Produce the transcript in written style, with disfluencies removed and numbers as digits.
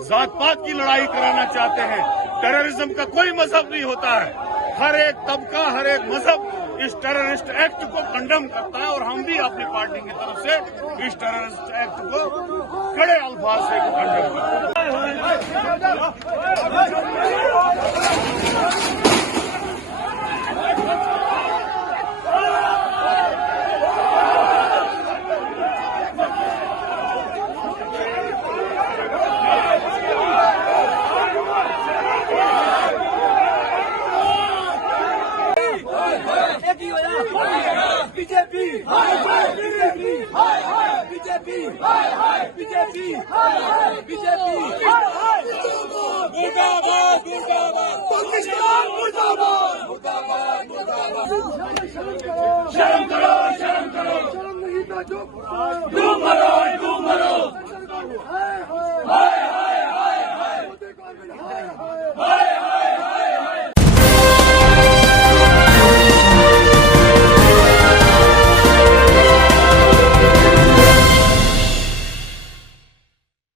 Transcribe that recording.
जात पात की लड़ाई कराना चाहते हैं। टेररिज्म का कोई मजहब नहीं होता है। हर एक तबका, हर एक मजहब इस टेररिस्ट एक्ट को कंडेम करता है और हम भी अपनी पार्टी की तरफ से इस टेररिस्ट एक्ट को कड़े अल्फाज से कंडेम करते हैं। BJP BJP BJP BJP BJP मुर्दाबाद मुर्दाबाद पाकिस्तान मुर्दाबाद मुर्दाबाद मुर्दाबाद। शर्म करो शर्म करो, शर्म नहीं तो चुप मरो।